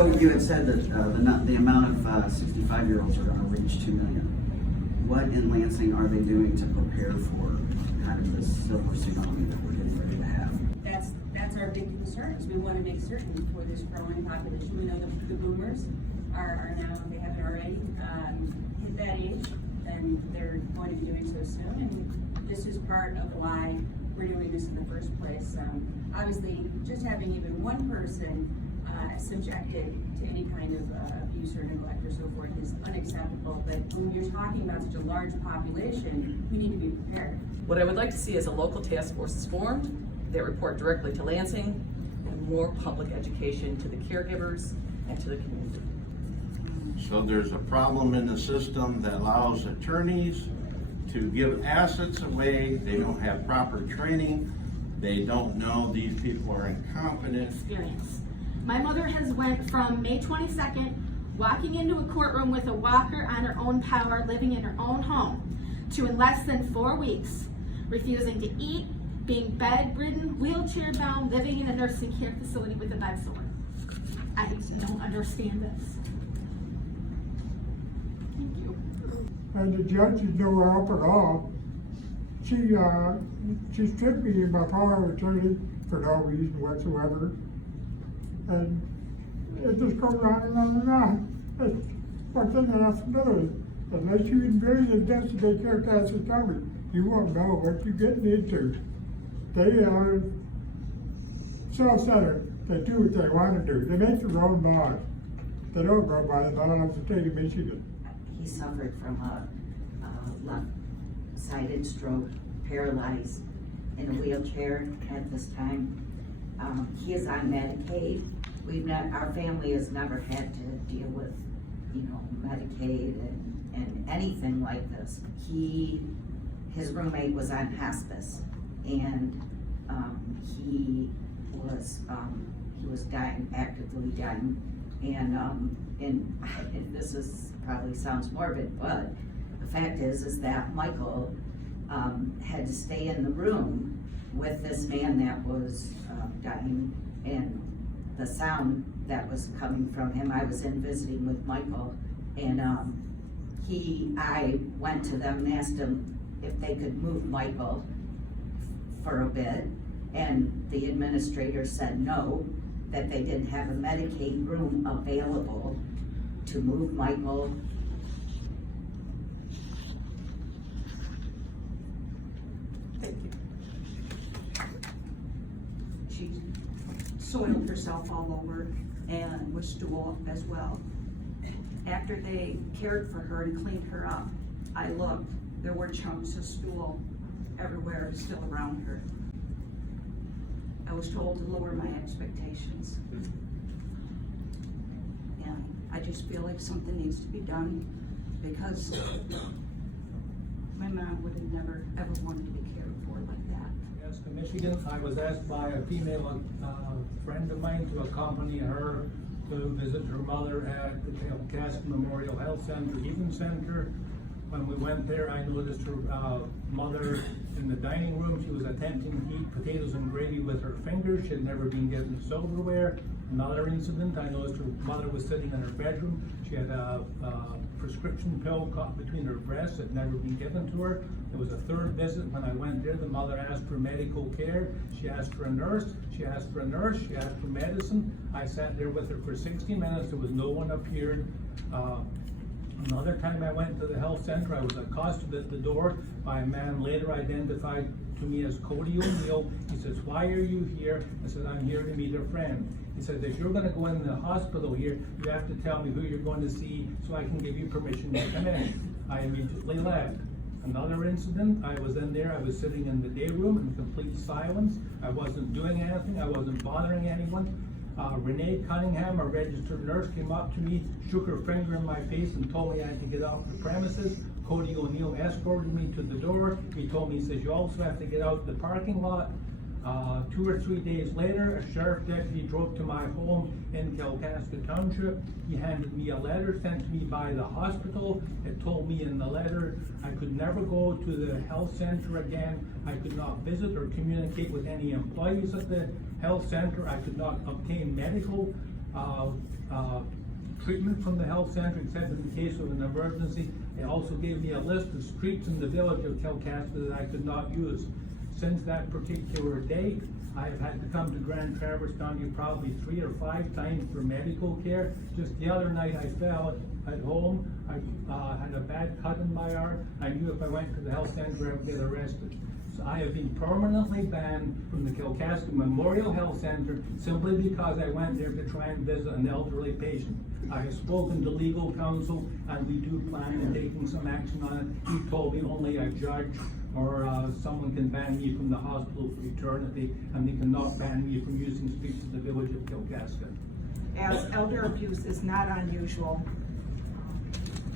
So you had said that the amount of 65-year-olds are going to reach 2 million. What in Lansing are they doing to prepare for kind of this silver tsunami that we're getting ready to have? That's our big concern, is we want to make certain for this growing population. We know the boomers are now, if they haven't already, hit that age, and they're going to be doing so soon. And this is part of why we're doing this in the first place. Obviously, just having even one person subjected to any kind of abuse or neglect or so forth is unacceptable. But when you're talking about such a large population, we need to be prepared. What I would like to see is a local task force is formed that report directly to Lansing, and more public education to the caregivers and to the community. So there's a problem in the system that allows attorneys to give assets away. They don't have proper training. They don't know these people are incompetent. Experience. My mother has went from May 22nd, walking into a courtroom with a walker on her own power, living in her own home, to in less than 4 weeks, refusing to eat, being bedridden, wheelchair bound, living in a nursing care facility with a bed sore. I don't understand this. Thank you. And the judge is no help at all. She stripped me of my power of attorney for no reason whatsoever. And it just goes on and on and on. It's one thing and that's another. Unless you really investigate Carcassonne County, you won't know what you're getting into. They are self-centered. They do what they want to do. They make their own laws. They don't go by the laws of the state of Michigan. He suffered from a left-sided stroke, paralyzed, in a wheelchair at this time. He is on Medicaid. Our family has never had to deal with, Medicaid and anything like this. His roommate was on hospice, and he was dying, actively dying, and this is probably sounds morbid, but the fact is that Michael had to stay in the room with this man that was dying, and the sound that was coming from him. I was in visiting with Michael, and I went to them and asked them if they could move Michael for a bit, and the administrator said no, that they didn't have a Medicaid room available to move Michael. Thank you. She soiled herself all over and with stool as well. After they cared for her and cleaned her up, I looked, there were chunks of stool everywhere still around her. I was told to lower my expectations. And I just feel like something needs to be done, because my mom would have never ever wanted to be cared for like that. Yes, to Michigan, I was asked by a female friend of mine to accompany her to visit her mother at the Cass Memorial Health Center, Even Center. When we went there, I noticed her mother in the dining room. She was attempting to eat potatoes and gravy with her fingers. She had never been given silverware. Another incident, I noticed her mother was sitting in her bedroom. She had a prescription pill caught between her breasts that had never been given to her. There was a third visit when I went there. The mother asked for medical care. She asked for a nurse. She asked for a nurse. She asked for medicine. I sat there with her for 60 minutes. There was no one appeared. Another time I went to the health center, I was accosted at the door by a man later identified to me as Cody O'Neill. He says, "Why are you here?" I said, "I'm here to meet a friend." He said, "If you're going to go in the hospital here, you have to tell me who you're going to see so I can give you permission to come in." I immediately left. Another incident, I was in there, I was sitting in the day room in complete silence. I wasn't doing anything, I wasn't bothering anyone. Renee Cunningham, a registered nurse, came up to me, shook her finger in my face and told me I had to get off the premises. Cody O'Neill escorted me to the door. He told me, he says, "You also have to get out the parking lot." 2 or 3 days later, a sheriff deputy drove to my home in Kalkaska Township. He handed me a letter sent to me by the hospital. It told me in the letter I could never go to the health center again. I could not visit or communicate with any employees at the health center. I could not obtain medical treatment from the health center except in the case of an emergency. They also gave me a list of streets in the village of Kalkaska that I could not use. Since that particular date, I have had to come to Grand Traverse County probably 3 or 5 times for medical care. Just the other night I fell at home. I had a bad cut in my arm. I knew if I went to the health center I would get arrested. So I have been permanently banned from the Kalkaska Memorial Health Center simply because I went there to try and visit an elderly patient. I have spoken to legal counsel and we do plan on taking some action on it. He told me only a judge or someone can ban me from the hospital for eternity, and they cannot ban me from using streets of the village of Kalkaska. As elder abuse is not unusual,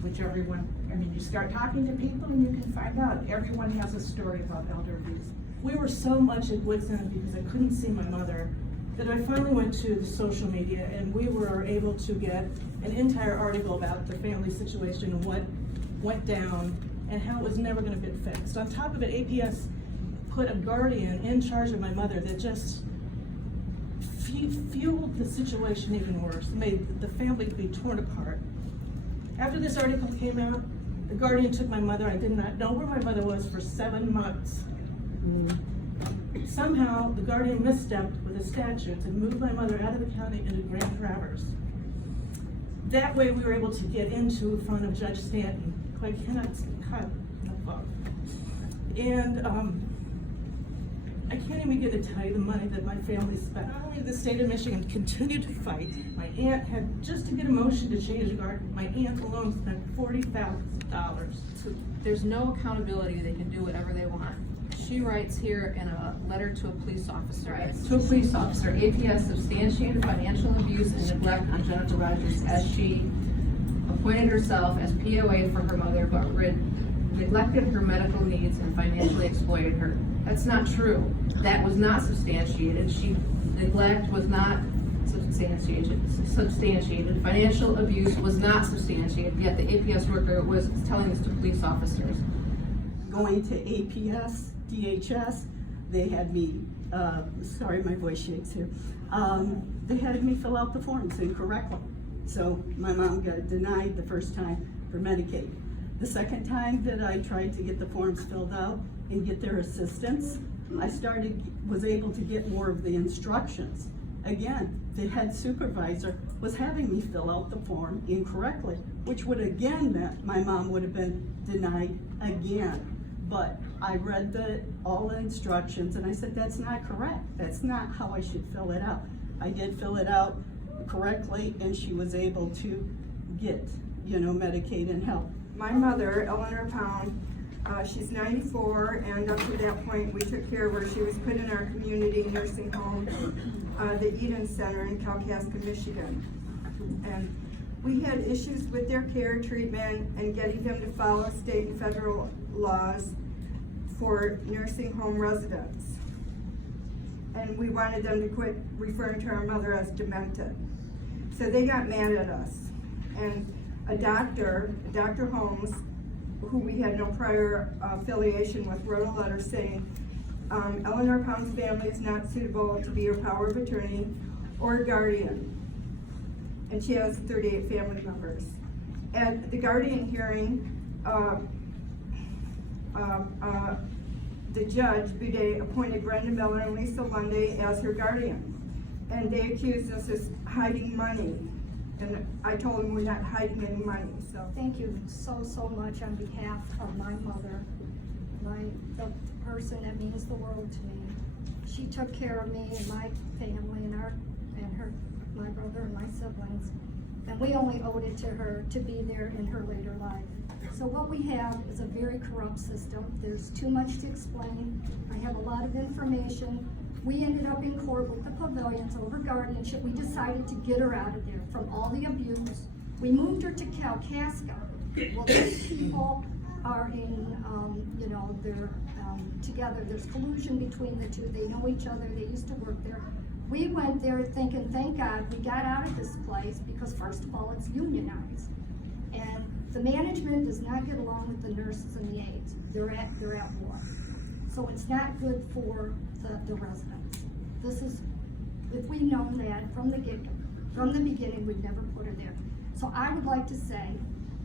which everyone, I mean, you start talking to people and you can find out, everyone has a story about elder abuse. We were so much at wit's end because I couldn't see my mother that I finally went to the social media and we were able to get an entire article about the family situation and what went down and how it was never going to be fixed. On top of it, APS put a guardian in charge of my mother that just fueled the situation even worse, made the family be torn apart. After this article came out, the guardian took my mother. I did not know where my mother was for 7 months. Somehow, the guardian misstepped with the statutes and moved my mother out of the county into Grand Traverse. That way, we were able to get into front of Judge Stanton, who I cannot cut above. And I can't even begin to tell you the money that my family spent. Not only did the state of Michigan continue to fight, my aunt had, just to get a motion to change the guard, my aunt alone spent $40,000. So there's no accountability. They can do whatever they want. She writes here in a letter to a police officer. APS substantiated financial abuse and neglect on Jennifer Rogers as she appointed herself as POA for her mother, but neglected her medical needs and financially exploited her. That's not true. That was not substantiated. Neglect was not substantiated. Financial abuse was not substantiated, yet the APS worker was telling this to police officers. Going to APS, DHS, they had me, sorry my voice shakes here, they had me fill out the forms incorrectly. So my mom got denied the first time for Medicaid. The second time that I tried to get the forms filled out and get their assistance, I was able to get more of the instructions. Again, the head supervisor was having me fill out the form incorrectly, which would again meant my mom would have been denied again. But I read all the instructions and I said, that's not correct. That's not how I should fill it out. I did fill it out correctly and she was able to get, Medicaid and help. My mother, Eleanor Pound, she's 94, and up to that point we took care of her. She was put in our community nursing home, the Eden Center in Kalkaska, Michigan. And we had issues with their care, treatment, and getting them to follow state and federal laws for nursing home residents. And we wanted them to quit referring to our mother as demented. So they got mad at us. And a doctor, Dr. Holmes, who we had no prior affiliation with, wrote a letter saying, Eleanor Pound's family is not suitable to be your power of attorney or guardian. And she has 38 family members. At the guardian hearing, the judge, Boudet, appointed Brenda Miller and Lisa Lundy as her guardian. And they accused us of hiding money. And I told them we're not hiding any money, so. Thank you so much on behalf of my mother, the person that means the world to me. She took care of me and my family and my brother and my siblings. And we only owed it to her to be there in her later life. So what we have is a very corrupt system. There's too much to explain. I have a lot of information. We ended up in court with the Pavilions over guardianship. We decided to get her out of there from all the abuse. We moved her to Kalkaska. Well, these people are in, they're together. There's collusion between the two. They know each other. They used to work there. We went there thinking, thank God we got out of this place because first of all, it's unionized. And the management does not get along with the nurses and the aides. They're at war. So it's not good for the residents. If we'd known that from the beginning, we'd never put her there. So So I would like to say,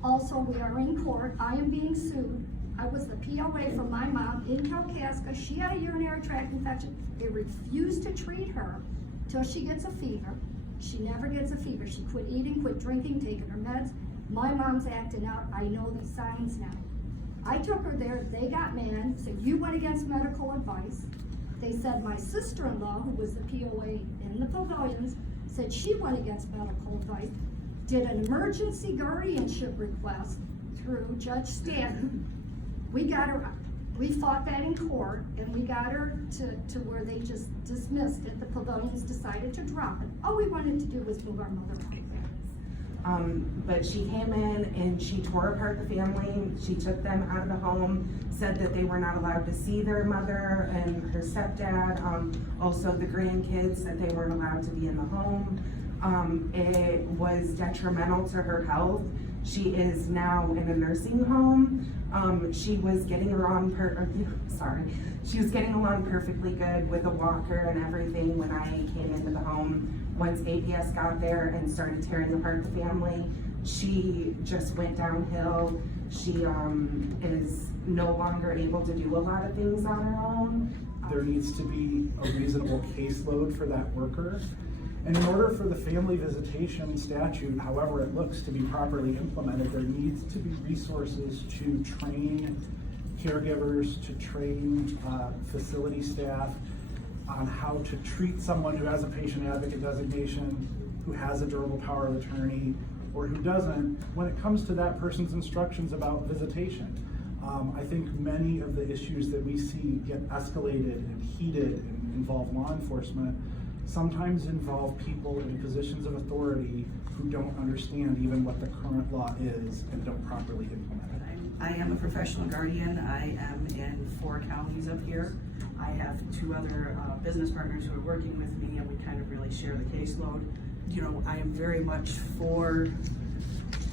also, we are in court, I am being sued. I was the POA for my mom in Kalkaska. She had a urinary tract infection. They refused to treat her till she gets a fever. She never gets a fever. She quit eating, quit drinking, taking her meds. My mom's acting out. I know these signs now. I took her there. They got mad, said, you went against medical advice. They said my sister-in-law, who was the POA in the pavilions, said she went against medical advice, did an emergency guardianship request through Judge Stanton. We got her, we fought that in court, and we got her to where they just dismissed it. The pavilions decided to drop it. All we wanted to do was move our mother out there. But she came in and she tore apart the family. She took them out of the home, said that they were not allowed to see their mother and her stepdad. Also the grandkids, that they weren't allowed to be in the home. It was detrimental to her health. She is now in a nursing home. She was getting she was getting along perfectly good with a walker and everything when I came into the home. Once APS got there and started tearing apart the family, she just went downhill. She is no longer able to do a lot of things on her own. There needs to be a reasonable caseload for that worker. And in order for the family visitation statute, however it looks, to be properly implemented, there needs to be resources to train caregivers, to train facility staff on how to treat someone who has a patient advocate designation, who has a durable power of attorney, or who doesn't, when it comes to that person's instructions about visitation. I think many of the issues that we see get escalated and heated and involve law enforcement sometimes involve people in positions of authority who don't understand even what the current law is and don't properly implement it. I am a professional guardian. I am in 4 counties up here. I have 2 other business partners who are working with me, and we kind of really share the caseload. You know, I am very much for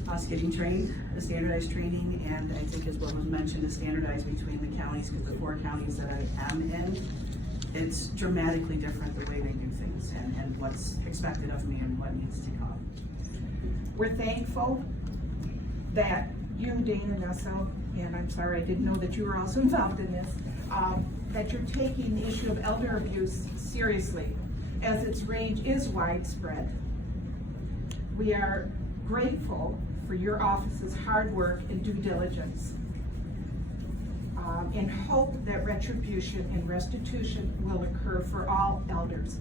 us getting trained, the standardized training, and I think as what was mentioned, is standardized between the counties, because the 4 counties that I am in, it's dramatically different the way they do things and what's expected of me and what needs to come. We're thankful that you, Dane, and Nessa, and I'm sorry, I didn't know that you were also involved in this, that you're taking the issue of elder abuse seriously, as its rage is widespread. We are grateful for your office's hard work and due diligence, and hope that retribution and restitution will occur for all elders.